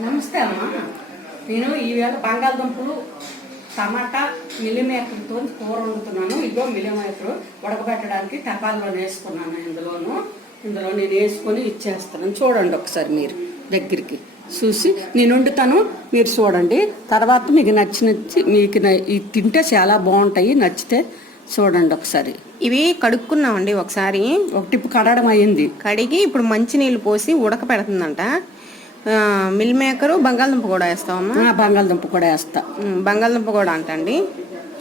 నమస్తే అమ్మా. నేను ఈవేళ బంగాళదుంపలు టమాటా మిల్లిమేకర్తో కూర వండుతున్నాను. ఇదో మిల్లిమేకర్ ఉడకబెట్టడానికి టపాల్లో వేసుకున్నాను ఇందులోను. ఇందులో నేను వేసుకొని ఇచ్చేస్తాను. చూడండి ఒకసారి మీరు దగ్గరికి. చూసి నేను వండుతాను. మీరు చూడండి. తర్వాత మీకు నచ్చిన మీకు తింటే చాలా బాగుంటాయి. నచ్చితే చూడండి ఒకసారి. ఇవి కడుక్కున్నామండి ఒకసారి. ఒక టిప్పు కడగడం అయ్యింది కడిగి ఇప్పుడు మంచినీళ్ళు పోసి ఉడక పెడుతుందంట మిల్ మేకరు బంగాళదుంప కూడా వేస్తామమ్మా బంగాళదుంప కూడా వేస్తా. బంగాళదుంప కూడా అంటండి.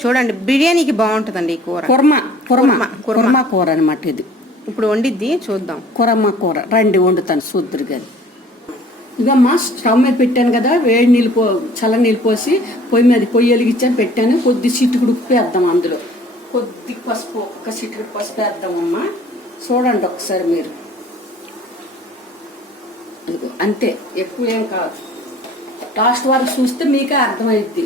చూడండి బిర్యానీకి బాగుంటుందండి ఈ కూర. కుర్మ కుర్మ కుర్మ, కుర్మ. కుర్మ కూర అనమాట ఇది. ఇప్పుడు వండిద్ది చూద్దాం. కూరమ్మ కూర రండి వండుతాను సూద్దరు కానీ ఇదమ్మా స్టవ్ మీద పెట్టాను కదా వేడి నీళ్ళు పో చల్ల నీళ్ళు పోసి పొయ్యి మీద పొయ్యి వెలిగించాను పెట్టాను. కొద్ది చిట్టుకుడు ఉప్పు వేద్దాం అందులో. కొద్ది పసుపు ఒక్క చిట్టుకుడు పసుపు వేద్దామమ్మా. చూడండి ఒకసారి మీరు. ఇదిగో అంతే. ఎక్కువ ఏం కాదు. లాస్ట్ వరకు చూస్తే మీకే అర్థమైద్ది.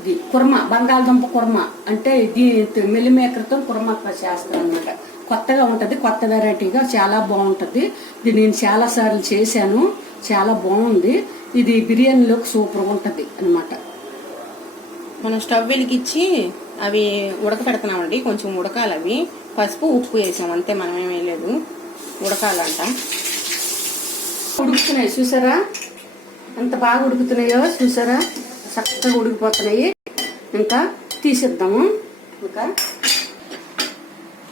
ఇది కుర్మ బంగాళదుంప కుర్మ. అంటే ఇది మిల్లిమేకర్తో కుర్మ చేస్తాను అనమాట కొత్తగా ఉంటుంది కొత్త వెరైటీగా చాలా బాగుంటుంది. ఇది నేను చాలా సార్లు చేశాను. చాలా బాగుంది. ఇది బిర్యానీలోకి సూపర్ ఉంటుంది అనమాట మనం స్టవ్ వెలిగించి అవి ఉడకపెడుతున్నామండి. కొంచెం ఉడకాలి అవి పసుపు ఉప్పు వేసాం. అంతే మనం ఏమీ లేదు ఉడకాలంట. ఉడుకుతున్నాయి చూసారా? ఎంత బాగా ఉడుకుతున్నాయో చూసారా? చక్కగా ఉడికిపోతున్నాయి. ఇంకా తీసేద్దాము. ఇంకా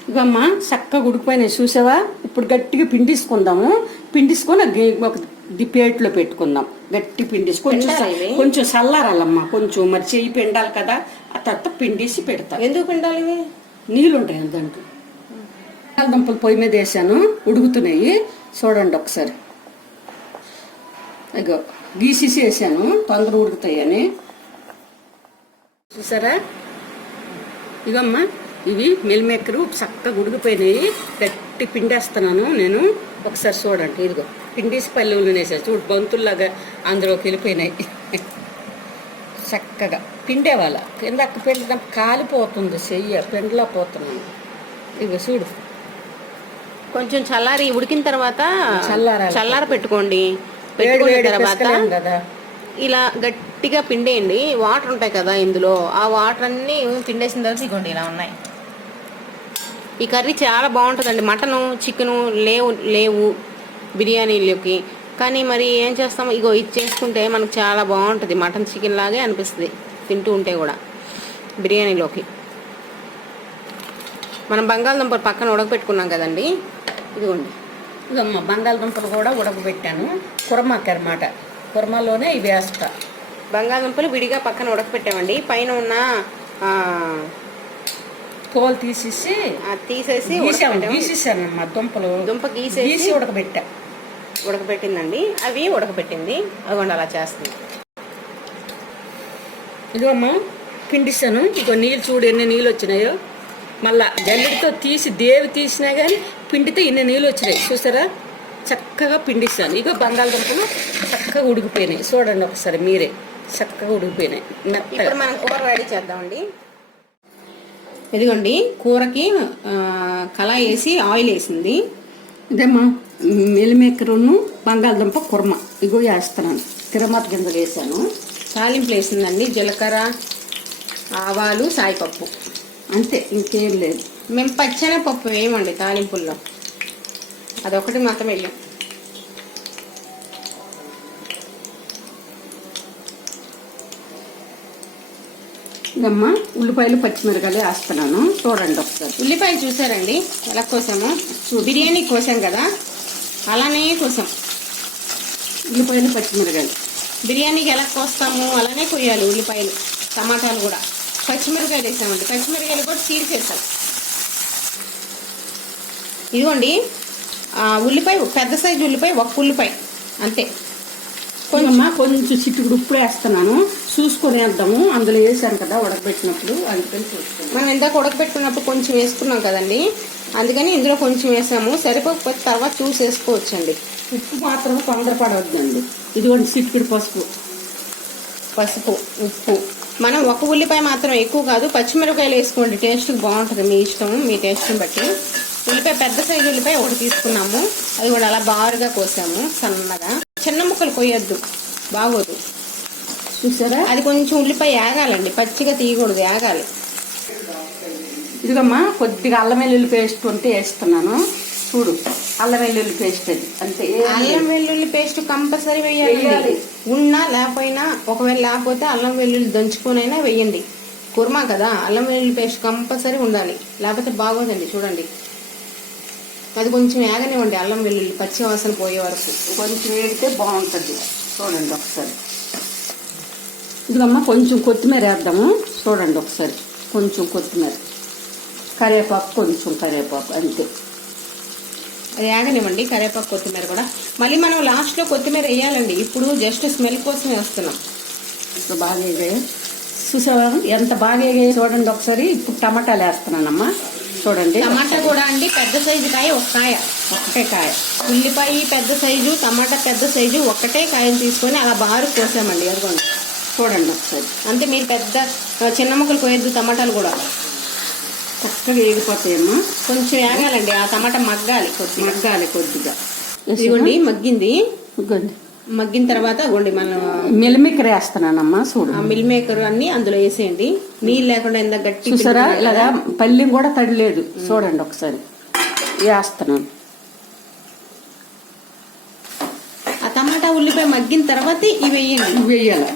ఇవమ్మా చక్కగా ఉడికిపోయినాయి చూసావా? ఇప్పుడు గట్టిగా పిండిసుకుందాము. పిండిసుకొని ఒక ప్లేట్లో పెట్టుకుందాం. గట్టి పిండిసి కొంచెం? కొంచెం చల్లారాలమ్మా. కొంచెం మరి చెయ్యి పిండాలి కదా ఆ తర్వాత పిండేసి పెడతా. ఎందుకు పిండాలి ఇవి? నీళ్ళు ఉంటాయి దాంట్లో బంగాళదుంపలు పొయ్యి మీద వేసాను. ఉడుకుతున్నాయి. చూడండి ఒకసారి. ఇగో గీసేసి వేసాను. తొందర ఉడుకుతాయని. చూసారా? ఇగమ్మా ఇవి మిల్మేకరు చక్కగా ఉడికిపోయినాయి. గట్టి పిండేస్తున్నాను నేను. ఒకసారి చూడండి ఇదిగో పిండేసి పల్లెలు వేసాను చూడు బంతుల్లాగా అందులోకి వెళ్ళిపోయినాయి. చక్కగా పిండేవాళ్ళ. కిందకి పిండడం కాలిపోతుంది చెయ్య పిండలా పోతున్నాను. ఇగో చూడు. కొంచెం చల్లారి ఉడికిన తర్వాత చల్లారాలి. చల్లార పెట్టుకోండి పెట్టుకున్న తర్వాత ఇలా గట్టిగా పిండేయండి. వాటర్ ఉంటాయి కదా ఇందులో. ఆ వాటర్ అన్ని పిండేసిన తర్వాత ఇగోండి ఇలా ఉన్నాయి. ఈ కర్రీ చాలా బాగుంటుందండి. మటను చికెను లేవు లేవు బిర్యానీలోకి. కానీ మరి ఏం చేస్తాం? ఇగో ఇది చేసుకుంటే మనకు చాలా బాగుంటుంది. మటన్ చికెన్ లాగే అనిపిస్తుంది. తింటూ ఉంటే కూడా. బిర్యానీలోకి. మనం బంగాళదుంపలు పక్కన ఉడకపెట్టుకున్నాం కదండి. ఇదిగోండి. ఇదమ్మా బంగాళదుంపలు కూడా ఉడకబెట్టాను. కురమాకి అనమాట కురమలోనే ఇవి వేస్తా. బంగాళదుంపలు విడిగా పక్కన ఉడకపెట్టామండి. పైన ఉన్న తోలు తీసేసి ఆ తీసేసి గీసాము దుంపలు. దుంప గీసేసి గీసి ఉడకబెట్టా. ఉడకబెట్టిందండి. అవి ఉడకబెట్టింది. అదిగోండి అలా చేస్తుంది. ఇదిగమ్మా పిండిస్తాను. ఇగో నీళ్ళు చూడు ఎన్ని నీళ్ళు వచ్చినాయో. మళ్ళా జల్లెడితో తీసి దేవి తీసినా కానీ పిండితే ఇన్ని నీళ్ళు వచ్చినాయి. చూసారా? చక్కగా పిండిస్తాను. ఇగో బంగాళదుంపలు చక్కగా ఉడికిపోయినాయి. చూడండి ఒకసారి మీరే. చక్కగా ఉడికిపోయినాయి. మెత్తగా. మనం కూర రెడీ చేద్దామండి. ఇదిగోండి కూరకి కళాయి వేసి ఆయిల్ వేసింది. ఇదేమ్మా మెలిమేకరును బంగాళదుంప కుర్మ. ఇగో వేస్తున్నాను. తిరుమత కింద వేసాను తాలింపులు వేసిందండి. జీలకర్ర ఆవాలు సాయిపప్పు అంతే ఇంకేం లేదు. మేము పచ్చెనపప్పు వేయమండి తాలింపుల్లో. అదొకటి మాత్రం వెళ్ళాం ఇదమ్మా ఉల్లిపాయలు పచ్చిమిరకాయలు వేస్తున్నాను. చూడండి ఒకసారి. ఉల్లిపాయలు చూసారండి? ఎలా కోసాము? బిర్యానీ కోసాం కదా? అలానే కోసాం. ఉల్లిపాయలు పచ్చిమిరకాయలు. బిర్యానీకి ఎలా కోస్తాము? అలానే కొయ్యాలి ఉల్లిపాయలు టమాటాలు కూడా. పచ్చిమిరకాయలు వేసామండి. పచ్చిమిరకాయలు కూడా చీల్చేసాం ఇదిగోండి ఉల్లిపాయ పెద్ద సైజు ఉల్లిపాయ ఒక్క ఉల్లిపాయ. అంతే. కొంచెం కొంచెం చిట్టుకుడు ఉప్పు వేస్తున్నాను. చూసుకొని వేద్దాము. అందులో వేసాను కదా ఉడకబెట్టినప్పుడు. అందుకని చూసుకున్నాను మనం ఇందాక ఉడకబెట్టుకున్నప్పుడు కొంచెం వేసుకున్నాం కదండి. అందుకని ఇందులో కొంచెం వేసాము. సరిపోకపోతే తర్వాత చూసి వేసుకోవచ్చండి ఉప్పు మాత్రం తొందరపడవద్దండి. ఇదిగోండి చిట్టుకుడు పసుపు. పసుపు ఉప్పు. మనం ఒక ఉల్లిపాయ మాత్రం ఎక్కువ కాదు. పచ్చిమిరపకాయలు వేసుకోండి. టేస్ట్ బాగుంటుంది. మీ ఇష్టం మీ టేస్ట్ని బట్టి. ఉల్లిపాయ పెద్ద సైజు ఉల్లిపాయ ఒకటి తీసుకున్నాము. అది కూడా అలా బారుగా కోసాము సన్నగా. చిన్న ముక్కలు కొయ్యొద్దు. బాగోదు. చూసారా? అది కొంచెం ఉల్లిపాయ ఆగాలండి పచ్చిగా తీయకూడదు ఆగాలి ఇదిగమ్మా కొద్దిగా అల్లం వెల్లుల్లి పేస్ట్ ఉంటే వేస్తున్నాను. చూడు అల్లం వెల్లుల్లి పేస్ట్ అది. అంతే. అల్లం వెల్లుల్లి పేస్ట్ కంపల్సరీ వేయాలి వేయాలి. ఉన్నా లేకపోయినా ఒకవేళ లేకపోతే అల్లం వెల్లుల్లి దంచుకొనైనా వేయండి. కుర్మా కదా అల్లం వెల్లుల్లి పేస్ట్ కంపల్సరీ ఉండాలి. లేకపోతే బాగోదండి చూడండి. అది కొంచెం ఏగనివ్వండి అల్లం వెల్లుల్లి పచ్చి వాసన పోయే వరకు. కొంచెం వేడితే బాగుంటుంది. చూడండి ఒకసారి. ఇదిగమ్మా కొంచెం కొత్తిమీర వేద్దాము. చూడండి ఒకసారి. కొంచెం కొత్తిమీర. కరివేపాకు కొంచెం కరివేపాకు అంతే. అది ఏగనివ్వండి కరివేపాకు కొత్తిమీర కూడా. మళ్ళీ మనం లాస్ట్లో కొత్తిమీర వేయాలండి. ఇప్పుడు జస్ట్ స్మెల్ కోసమే వేస్తున్నాం. ఇప్పుడు బాగా చూసావా? ఎంత బాగా చూడండి ఒకసారి. ఇప్పుడు టమాటాలు వేస్తున్నానమ్మా. చూడండి. టమాటా కూడా అండి పెద్ద సైజు కాయ ఒక కాయ. ఒకటే కాయ. ఉల్లిపాయ పెద్ద సైజు టమాటా పెద్ద సైజు ఒక్కటే కాయను తీసుకొని అలా బారు కోసామండి అదిగోండి చూడండి ఒకసారి. అంతే మీరు పెద్ద చిన్న ముక్కలు కోయద్దు టమాటాలు కూడా. చక్కగా వేగిపోతాయమ్మా. కొంచెం వేగాలండి ఆ టమాటా మగ్గాలి కొద్దిగా. మగ్గాలి కొద్దిగా. ఇదిగోండి మగ్గింది. ఇదిగోండి మగ్గిన తర్వాత ఇదిగోండి మనం మిల్మిక్కర వేస్తున్నానమ్మా చూడు. ఆ మిల్ మేకర్ అన్ని అందులో వేసేయండి. నీళ్ళు లేకుండా ఎంత గట్టి చూసారా? ఇలాగా. పల్లి కూడా తడిలేదు. చూడండి ఒకసారి. వేస్తున్నాను. ఆ టమాటా ఉల్లిపాయ మగ్గిన తర్వాత ఇవి వేయండి. వేయాల.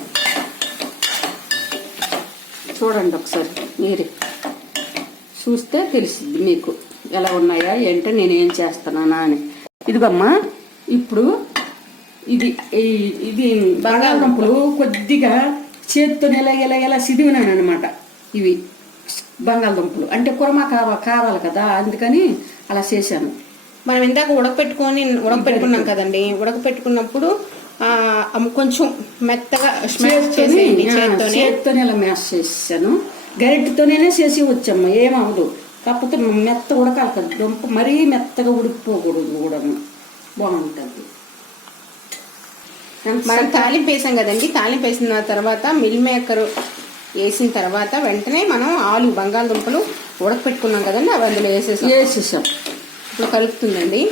చూడండి ఒకసారి మీరే. చూస్తే తెలిసిద్ది మీకు ఎలా ఉన్నాయా ఏంటో నేను ఏం చేస్తున్నానా అని. ఇదిగమ్మా ఇప్పుడు ఇది ఇది బంగాళదుంపలు కొద్దిగా చేత్తో ఎలా ఎలా ఎలా సిదివినాను అనమాట ఇవి బంగాళదుంపలు. అంటే కురమా కావా కావాలి కదా అందుకని అలా చేశాను. మనం ఇందాక ఉడకపెట్టుకొని ఉడకపెట్టుకున్నాం కదండి. ఉడకపెట్టుకున్నప్పుడు కొంచెం మెత్తగా స్మాష్ చేసేయండి చేత్తోనే. చేత్తోనే ఇలా మ్యాష్ చేసాను గరిటెతోనే చేసి వచ్చమ్మా ఏమవదు కాకపోతే మెత్త ఉడకాలి కదా దుంప మరీ మెత్తగా ఉడికిపోకూడదు కూడా బాగుంటుంది. మనం తాలింపు వేసాం కదండి. తాలింపు వేసిన తర్వాత మిల్ మేకర్ వేసిన తర్వాత వెంటనే మనం ఆలు బంగాళదుంపలు ఉడకపెట్టుకున్నాం కదండి. అవి అందులో వేసేసాం. వేసేసాం. ఇప్పుడు కలుపుతుందండి.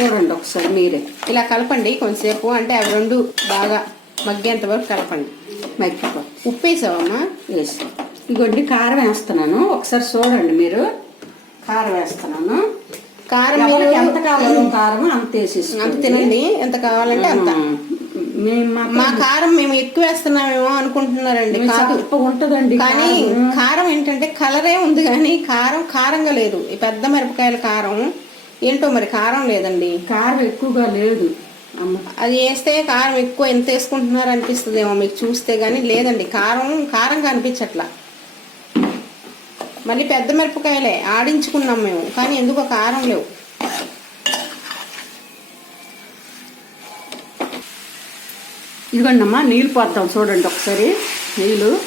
చూడండి ఒకసారి మీరే. ఇలా కలపండి కొంచెంసేపు అంటే అవి రెండు బాగా మగ్గేంత వరకు కలపండి. మైక్రో ఉప్పు వేసావమ్మా? వేసి. ఇగోండి కారం వేస్తున్నాను. ఒకసారి చూడండి మీరు. కారం వేస్తున్నాను. కారం ఎంత కావాలో కారం అంత వేసేసి అంత తినండి. ఎంత కావాలంటే అంత. మా కారం మేము ఎక్కువ వేస్తున్నామేమో అనుకుంటున్నారండి. ఉంటదండి కానీ కారం. ఏంటంటే కలరే ఉంది కానీ కారం కారంగా లేదు. ఈ పెద్ద మిరపకాయల కారం ఏంటో మరి కారం లేదండి. కారం ఎక్కువగా లేదు. అది వేస్తే కారం ఎక్కువ ఎంత వేసుకుంటున్నారు అనిపిస్తుందేమో మీకు చూస్తే కానీ లేదండి. కారం కారంగా అనిపించట్లా. మళ్ళీ పెద్ద మిరపకాయలే ఆడించుకున్నాం మేము కానీ ఎందుకో కారం లేవు. ఇదిగోండి అమ్మా నీళ్ళు పోద్దాం చూడండి ఒకసారి. నీళ్ళు.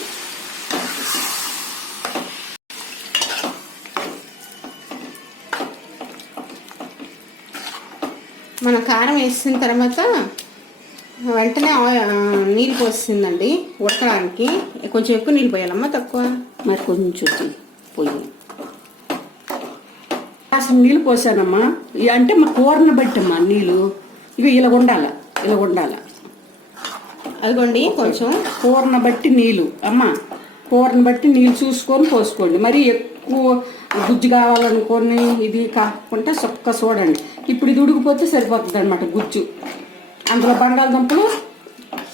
మన కారం వేసిన తర్వాత వెంటనే నీళ్ళు పోసిందండి ఉడకడానికి. కొంచెం ఎక్కువ నీళ్ళు పోయాలమ్మా తక్కువ. మరి కొంచెం తీ- పొయ్యి అసలు నీళ్ళు పోసానమ్మా. అంటే మా కూరను బట్టి అమ్మా నీళ్ళు. ఇవి ఇలా ఉండాల ఇలా ఉండాల అదిగోండి కొంచెం. కూరను బట్టి నీళ్ళు. అమ్మ కూరను బట్టి నీళ్ళు చూసుకొని పోసుకోండి. మరి ఎక్కువ గుజ్జు కావాలనుకొని ఇది కాకుండా చొక్క చూడండి ఇప్పుడు ఇది ఉడికిపోతే సరిపోతుంది అనమాట గుజ్జు. అందులో బంగాళదుంపలు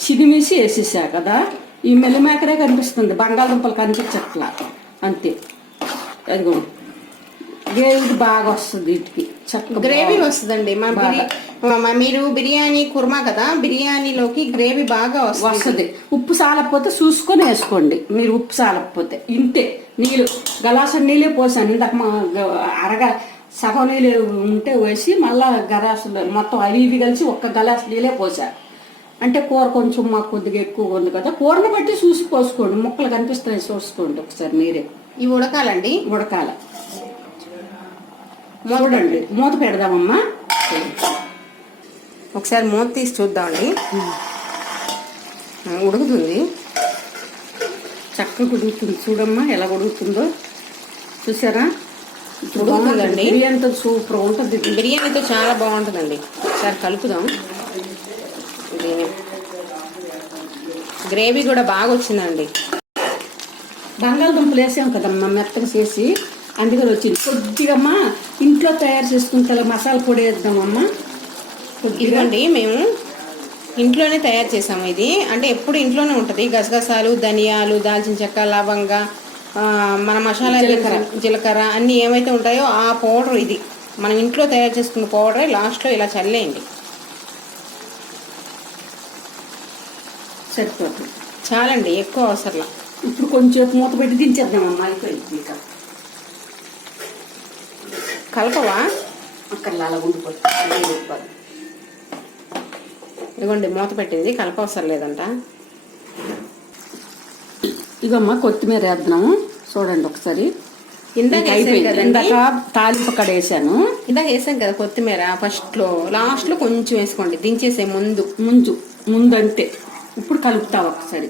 చిదిమేసి వేసేసా కదా. ఈ మెల్లిమేకరే కనిపిస్తుంది. బంగాళదుంపలు కనిపించట్లా. అంతే. గ్రేవీ బాగా వస్తుంది వీటికి చక్కగా గ్రేవీ వస్తుందండి. మ- మీరు బిర్యానీ కుర్మా కదా బిర్యానీలోకి గ్రేవీ బాగా వస్తుంది. ఉప్పు సాలకపోతే చూసుకొని వేసుకోండి. మీరు ఉప్పు సాలకపోతే. ఇంతే. నీళ్ళు. గలాసం నీళ్ళే పోసాను. ఇందాక మా అరగ సగం నీళ్ళు ఉంటే వేసి మళ్ళా గలాసులు మొత్తం అవి ఇవి కలిసి ఒక్క గలాస్ నీళ్ళే పోసా. అంటే కూర కొంచెం మాకు కొద్దిగా ఎక్కువ ఉంది కదా. కూరని బట్టి చూసి పోసుకోండి. ముక్కలు కనిపిస్తాయి చూసుకోండి ఒకసారి మీరే. ఇవి ఉడకాలండి. ఉడకాల. చూడండి. మూత పెడదామమ్మా. ఒకసారి మూత తీసి చూద్దామండి. ఉడుకుతుంది. చక్కగా ఉడుకుతుంది. చూడమ్మా ఎలా ఉడుకుతుందో. చూసారా? ఉడుకుతుందండి. బిర్యానీతో సూపర్ ఉంటుంది. బిర్యానీతో చాలా బాగుంటుందండి. ఒకసారి కలుపుదాం. గ్రేవీ కూడా బాగా వచ్చిందండి. బంగాళదుంపలు వేసాం కదమ్మా మెత్తగా చేసి. అందుకని వచ్చింది. కొద్దిగా అమ్మా ఇంట్లో తయారు చేసుకుంటే మసాలా పొడి వేద్దామమ్మా. కొద్దిగా. ఇదిగోండి మేము ఇంట్లోనే తయారు చేసాము ఇది. అంటే ఎప్పుడు ఇంట్లోనే ఉంటుంది. గసగసాలు ధనియాలు దాల్చిన చెక్క లవంగ మన మసాలా జీలకర్ర జీలకర్ర అన్నీ ఏమైతే ఉంటాయో ఆ పౌడర్ ఇది. మనం ఇంట్లో తయారు చేసుకున్న పౌడరే లాస్ట్లో ఇలా చల్లేయండి. సరిపోతుంది. చాలండి ఎక్కువ అవసరంలా. ఇప్పుడు కొంచెం మూత పెట్టి దించేద్దామమ్మా అయిపోయింది ఇక. కలపవా? అక్కడ అలా ఉండిపోతుంది ఇదిగోండి మూత పెట్టింది కలప అవసరం లేదంట. ఇగమ్మా కొత్తిమీర వేద్దాము చూడండి ఒకసారి. ఇందాక అయిపోయింది. ఇందాక తాలింపు కడ వేసాను. ఇందాక వేసాం కదా కొత్తిమీర ఫస్ట్లో. లాస్ట్లో కొంచెం వేసుకోండి దించేసే ముందు ముందు ముందంతే ఇప్పుడు కలుపుతా ఒకసారి.